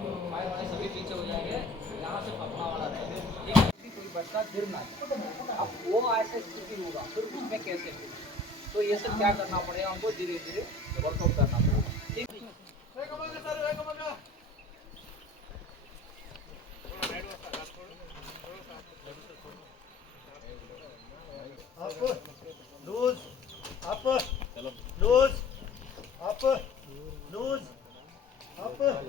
Fire वाले सभी पीछे हो अब वो ऐसे स्थिति होगा फिर उसमें कैसे तो ये सब क्या करना पड़ेगा हमको धीरे धीरे workout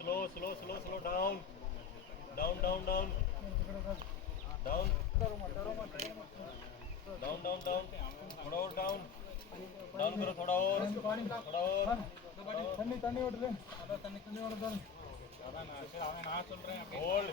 கீழே. Easy, easy, slow, slow, slow, slow, down. Down, down, down. Down. Down, down, down. थोड़ा और down. Down करो थोड़ा और. थोड़ा और. தண்ணி தண்ணி ஓடுது அதான் தண்ணி தண்ணி ஓடுது அதான் நான் சொல்றேன் ஹோல்ட்